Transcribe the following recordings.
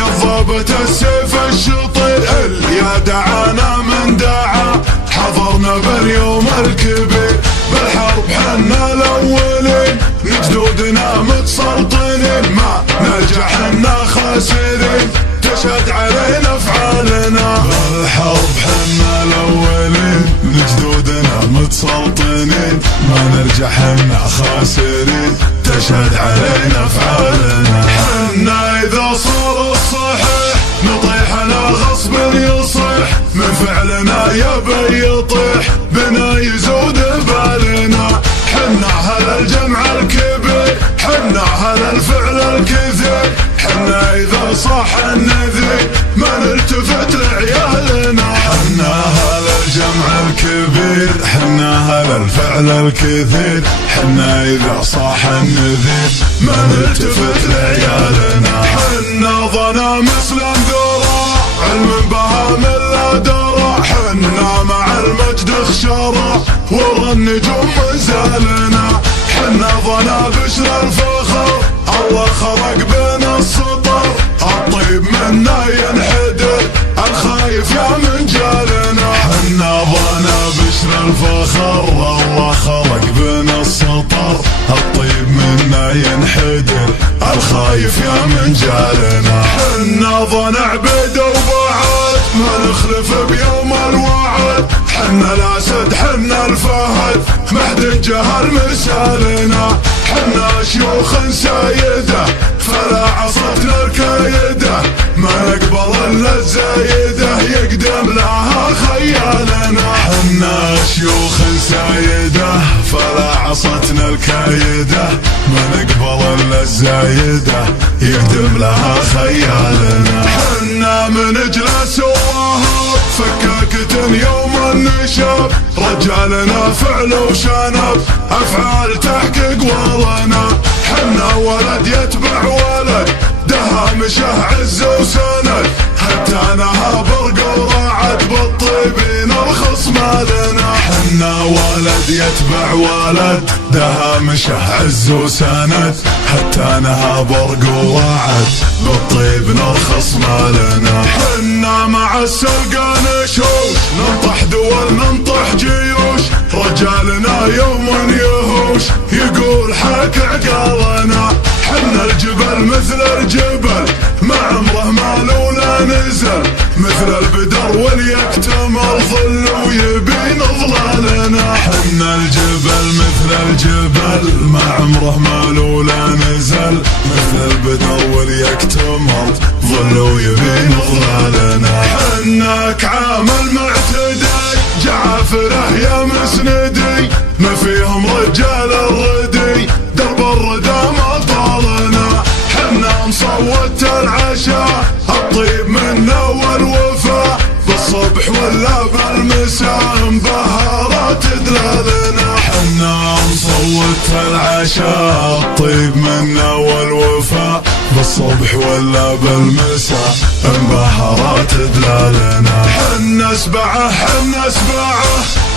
قضبت السيف الشطير يا دعانا من دعا حضرنا باليوم الكبير بالحرب حنا الاولين جدودنا متسلطنين ما نرجع حنا خاسرين تشهد علينا افعالنا بالحرب حنا الاولين جدودنا متسلطنين ما نرجع حنا خاسرين تشهد علينا افعالنا حنا اذا صار الصحيح نطيحنا غصب يصيح من فعلنا يبي يطيح بنا يزود بالنا حنا هل الجمع الكبير حنا هل الفعل الكثير حنا اذا صح النذير ما نلتفت لعيالنا حنا هل الجمع الكبير حنا هل الفعل الكثير حنا اذا صح النذير ما نلتفت لعيالنا حنا ظنا مثل ذرى علم بها من لا درى حنا مع المجد خشرى ورا النجوم منزلنا حنا ظنا بشر الفخر الله خلق بين السطر الطيب منا ينحدر الخايف يا من جالنا حنا ظنا بشر الفخر الله خلق بين السطر الطيب منا ينحدر الخايف يا من جالنا حنا ظنا عبيد وبعد ما نخلف بيوم الوعد حنا الاسد حنا الفهد محد جهل مرسالنا حنا شيوخ سايده فلا عصتنا الكايده ما نقبل الا الزايده يقدم لها خيالنا حنا شيوخ سايده فلا عصتنا الكايده ما نقبل الا الزايده يقدم لها خيالنا حنا من اجلس ووهب فكاكة يوم النشاب رجالنا فعل وشنب افعال تحقق والنا حنا ولد يتبع ولد دهامشه عز وسند حتى نهى برق وراعد بالطيبين ارخص مالنا حنا ولد يتبع ولد دهامشه عز وسند حتى نهى برق وراعد بالطيب نرخص مالنا حنا مع السلقى نشوش ننطح دول ننطح جيوش رجالنا يوم يهوش يقول حك عقالنا حنا الجبل مثل الجبل ما عمره مال ولا نزل مثل البدر وليكتمل ظل ويبين ظلالنا حنا الجبل مثل الجبل ما عمره مال ولا نزل مثل البدر وليكتمل ظل ويبين ظلالنا حنا كعام المعتدي جعافره يا مسندي ما فيهم رجال الردي درب الردى ما طالنا حنا مصوت العشاء الطيب منا والوفا بالصبح ولا بالمساء بهارات دلالنا حنا مصوت العشاء الطيب منا والوفا بالصبح ولا بالمساء انبهرات دلالنا حنا سبعه حنا سبعه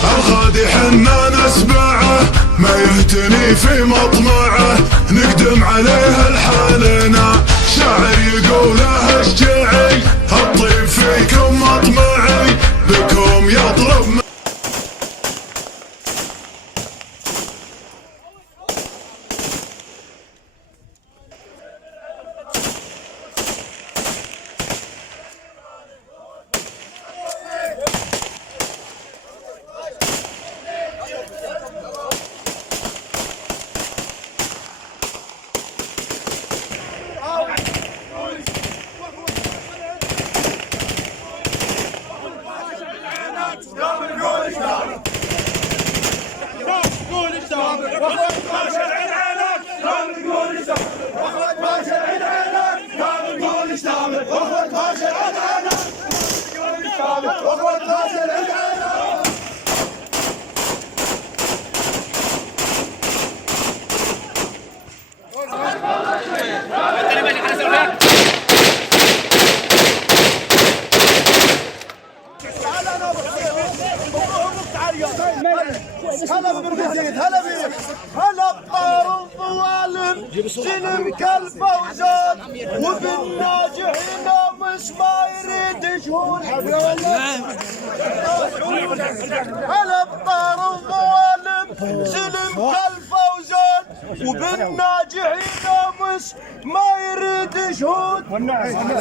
الغادي حنا نسبعه ما يهتني في مطمعه نقدم عليه لحالنا شاعر يقوله اشجعي الطيب فيكم مطمعي بكم يضرب هلا بالجديد هلا بيك هلا بطار الظوالم سلم كالفوزات وبالناجحين شهود هلا بطار الظالم سلم كالفوزان وبالناجحين امس ما يريد شهود وبالناجحين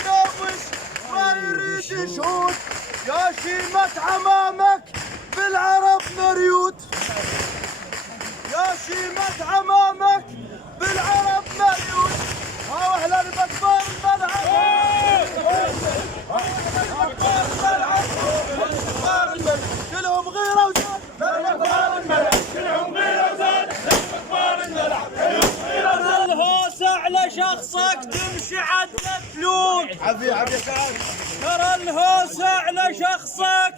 امس ما يريد شهود يا شيمة عمامك بالعرب مريود يا شيمة عمامك بالعرب مريود ها اهلا بكبار الملعب كلهم غيره وزاد كلهم غيره وزاد الهوس على شخصك تمشي عدلة لوق ترى الهوس على شخصك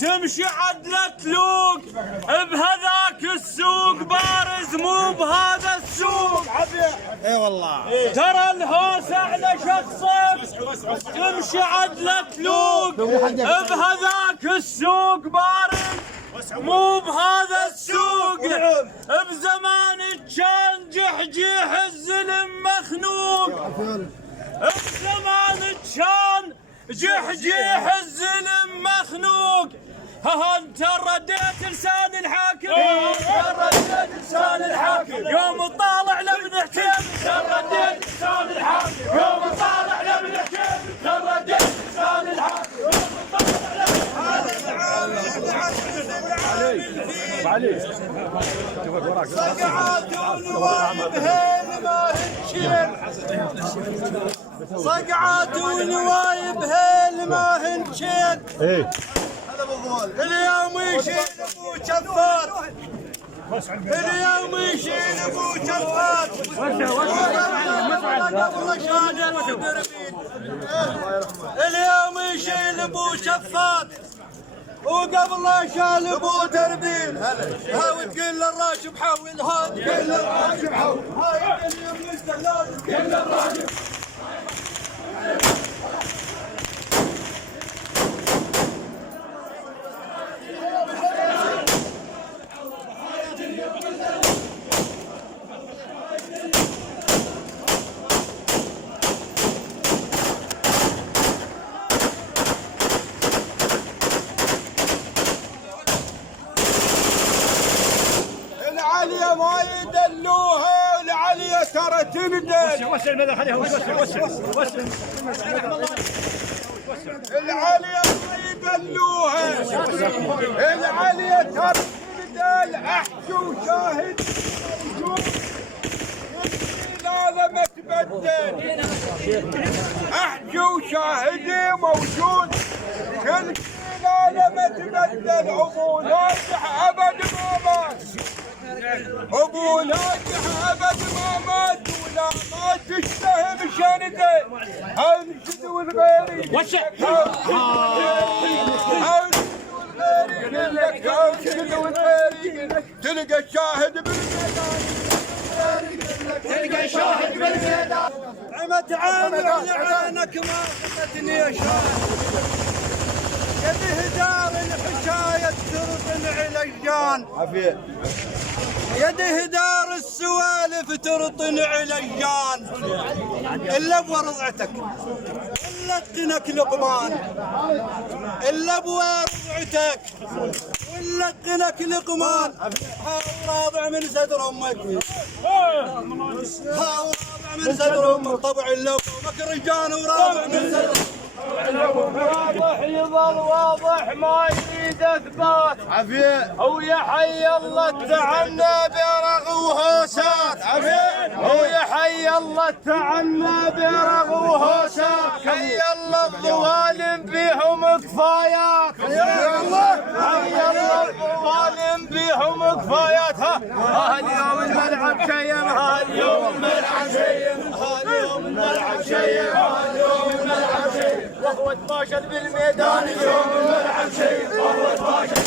تمشي عدلة لوق بهذاك السوق بارز مو بهذا السوق اي والله ترى الهوس على شخصك تمشي عدلة لوق بهذاك السوق بارز مو بهذا السوق بزمان كان جحجيح الزلم مخنوق بزمان كان جحجيح الزلم مخنوق ها انت رديت لسان الحاكم رديت لسان الحاكم يوم طالع لابن حكيم رديت لسان الحاكم يوم طالع لابن حكيم رديت لسان الحاكم يوم طالع لابن صقعات ونوايب هيل ما هنشير صقعات ونوايب هيل ما هنشير اليوم يشيل ابو شفات اليوم يشيل ابو شفات اليوم يشيل ابو شفات وقبل لا شال ابو تربيل ها وتقول للراشب حول ها تقول للراشب حول هاي اليوم يستهلال تقول للراشب العالية ما يدلوها العالية ترى تندل وسع المدى خليها وسع العالية ما يدلوها العالية ترى تندل احكي وشاهد العالم تبدل احكي وشاهدي موجود كل العالم تبدل ابو ناجح ابد ما مات ابو ناجح ابد ما مات ولا ما تشتهي بشنده انشد والغيري وسع تلقى الشاهد بالميدان تلقى الشاهد بالميدان عمت عامر عينك ما خدتني يا شاهد يبي هدار الحشاية ترطن على الجان يدي هدار السوالف ترطن على الجان الا بورضعتك الا اتقنك لقمان الا بورضعتك ولا اتقنك لقمان ها راضع من صدر امك ها راضع من صدر امك طبع اللو مك رجال وراضع من صدر واضح يظل واضح ما يريد اثبات عافيه ويا حي الله تعنى برغ وهوسات عافيه ويا حي الله تعنى برغ وهوسات حي الله الظوالم بيهم كفايات يا الله حي الله الظوالم بيهم كفايات ها اليوم الملعب شيم ها اليوم الملعب شيم ها اليوم الملعب شيم ها اليوم الملعب شيم وهو 12 بالميدان اليوم الملعب شيم وهو 12